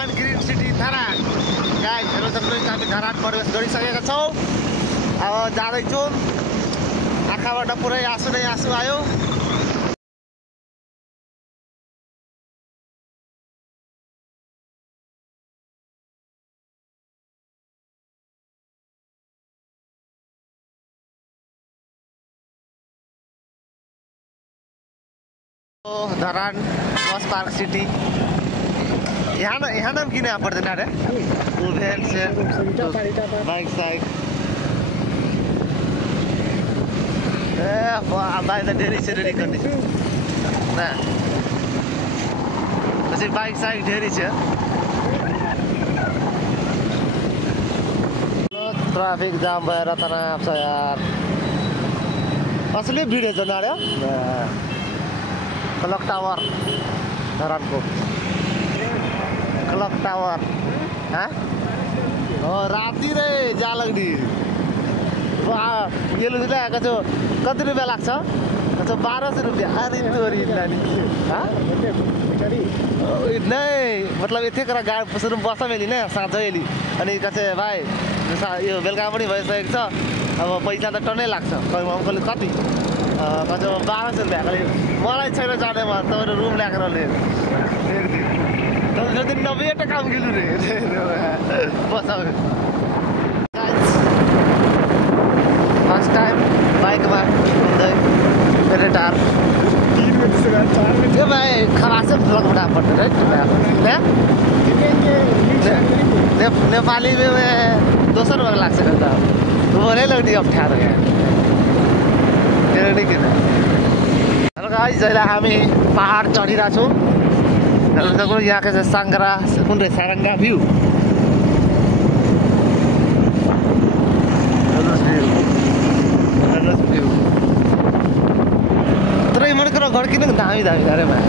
And green city Dharan guys हेर्न सक्नुहुन्छ हामी धरान प्रवेश गरिसकेका छौँ अब जाँदैछौँ आँखाबाट पुरै आँसु नै आँसु आयो धरान बस पार्क सिटी यहाँ नाम किन पर्दैन अरे बाइक साइक बाइक त धेरै छ रेडी गर्ने बाइक साइक धेरै छ ट्राफिक जाम भएर तनाव छ यार असली भिड छ अरे क्लक टावर धरानको क्लक टावर राति रे जा लाग्ने ये ल्याएको कति रुपियाँ लाग्छ 1200 रुपियाँ अरे तोरी नहीं मतलब यति कुरा गाडी सुरु बस्छ मेली नै साँझ एली अनि कतै भाइ यो बेलुका पनि भइसकेको छ अब पैसा त टन्नै लाग्छ अङ्कलले कति 1200 रुपियाँ मलाई छैन जाने म तपाईँ रुम ल्याएर एक दिन 90 काम गिल्नु रे बस फर्स्ट टाइम बाइकमा घुम्दै मेरो टार ये भाई खराब से ब्लॉग बना पड़ता है नेपाली में 200 रुपये लाग सकता है तो बोले लगती अब ठहर गया नहीं किन हेलो गाइस जहिले हामी पहाड चढिरहेको छौँ यहाँको चाहिँ साङ्ग्रा कुन रे सारङ्गा भ्यू घर किन दामी दामी अरे भाइ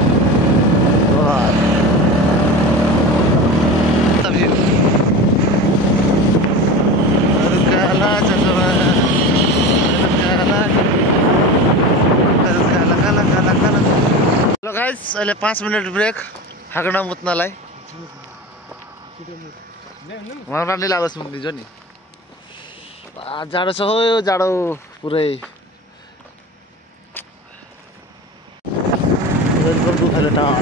हेलो गाइस अहिले 5 मिनट ब्रेक हाँक्न मुत्नलाई उहाँ नै लागोस् मुक्दिन्छ नि जाडो छ हो यो जाडो पुरै Welcome to Halitar.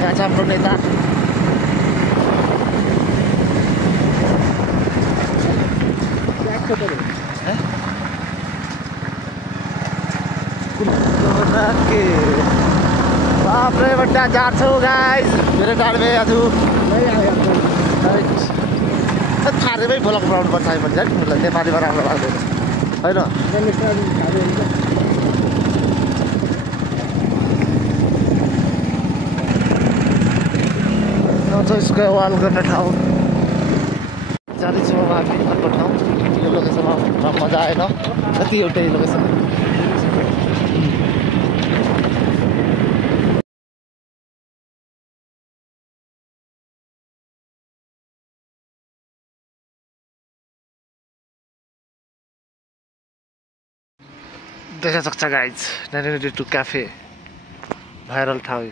Catch up from Neta. बाप रे बड्डा जार छौ गाइस मेरो गाडीमा आज थारेमै ब्लग बनाउनु पर्छ भन्छ नि नेपालीमा राम्रो लाग्दैन हैन तो इसको वाल करने ठाउँ जाँदै छौँ हामी अर्को ठाउँ यो लोकेसनमा मजा आएन जति एउटै लोकेसन देख्न सक्छ गाइज 1982 क्याफे भाइरल ठाउँ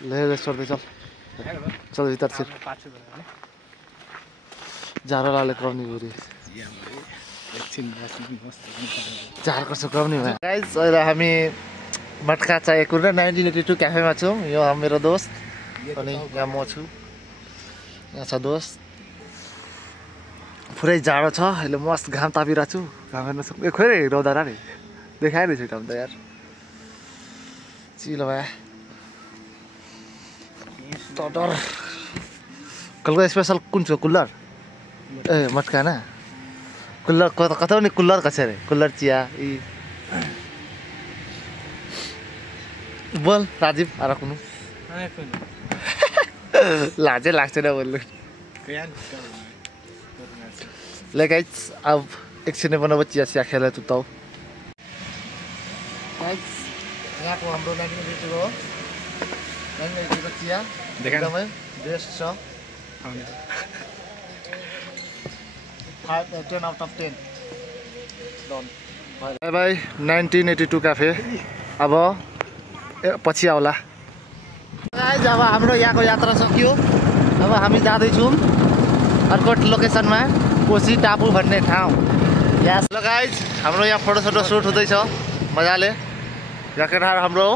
ले छोड्दै चल चल भित्र छिर जाडो लागले क्रम्ने बुढी जाडो कस्तो क्रम्ने भयो गाइज अहिले हामी मटका चाय कुरेर 1982 क्याफेमा छौँ यो मेरो दोस्त अनि यहाँ म छु यहाँ छ दोस्त पुरै जाडो छ अहिले मस्त घाम तापिरहेको छु घाम हेर्न सक्नु ए खोइ रौदा रे देखाइरहेछ त यार चिलो भए डर कलको स्पेशल कुन छ कुल्लर ए मटका ना कुल्लर कता नि कुल्लर कसरी कुल्लर चिया बोल राजीव आरा कुनु लाजै लाग्छ न बोल्नु ले गाइस अब एकछिन बनाबो चिया चिया खेले तुताउ गाइस यहाँको हाम्रो नानी हो चिया एकदमै बेस्ट छ 10 out of 10 done bye bye 1982 cafe अब पछि आउला गाइज अब हाम्रो यहाँको यात्रा सकियो। अब हामी जाँदैछौँ अर्को लोकेसनमा कोसी टापु भन्ने ठाउँ। यस ल गाइज हाम्रो यहाँ फोटोसोटो सुट हुँदैछ मजाले। केटाहरू हाम्रो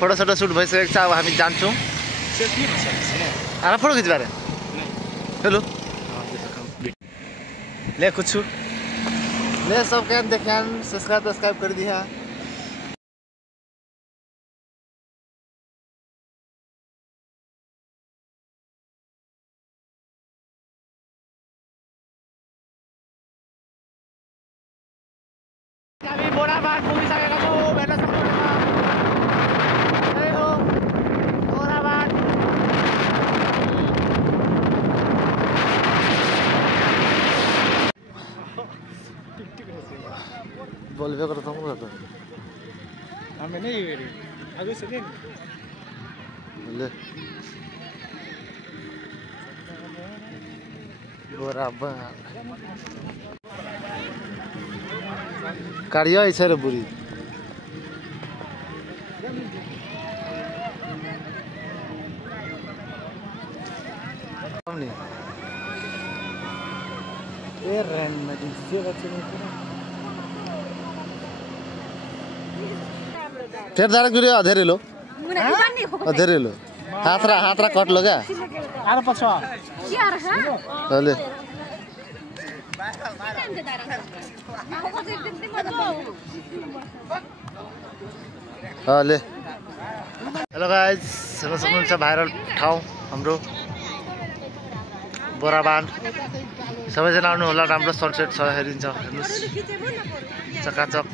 फोटोसोटो सुट भइसकेको छ। अब हामी जान्छौँ। फोटो खिच्नु अरे हेलो ले कुछ ले सब कैन देखान सब्सक्राइब कर दिया। हामी बोराबाट पुगिसकेका छौँ। भेट्न सक्नुहुन्छ त्यही हो बोराबाट। बोलबे करता हूँ तो हमें नहीं आगे से ले बराबर कार्य ऐसे रे बुरी नहीं ये रैन में जिससे बच्चे नहीं फिर दारा गुरी अधेरे लो हाथरा कट लो क्या आरो पछा ले ले हेलो गाइज हेर्न सक्नुहुन्छ भाइरल ठाउँ हाम्रो बोराबान। सबैजना आउनु होला। राम्रो सनसेट छ हेरिन्छ हेर्नुस् चकाचक।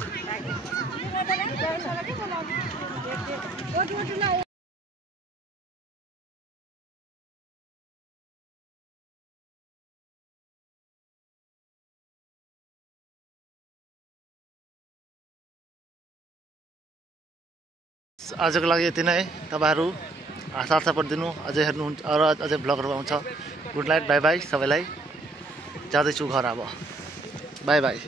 आजको लागि यति नै। तपाईहरु साथ पढिदिनु अझै हेर्नु अरू अझै ब्लगहरु आउँछ। गुड नाइट बाई बाई सबैलाई। जाँदैछु घर अब बाई बाई।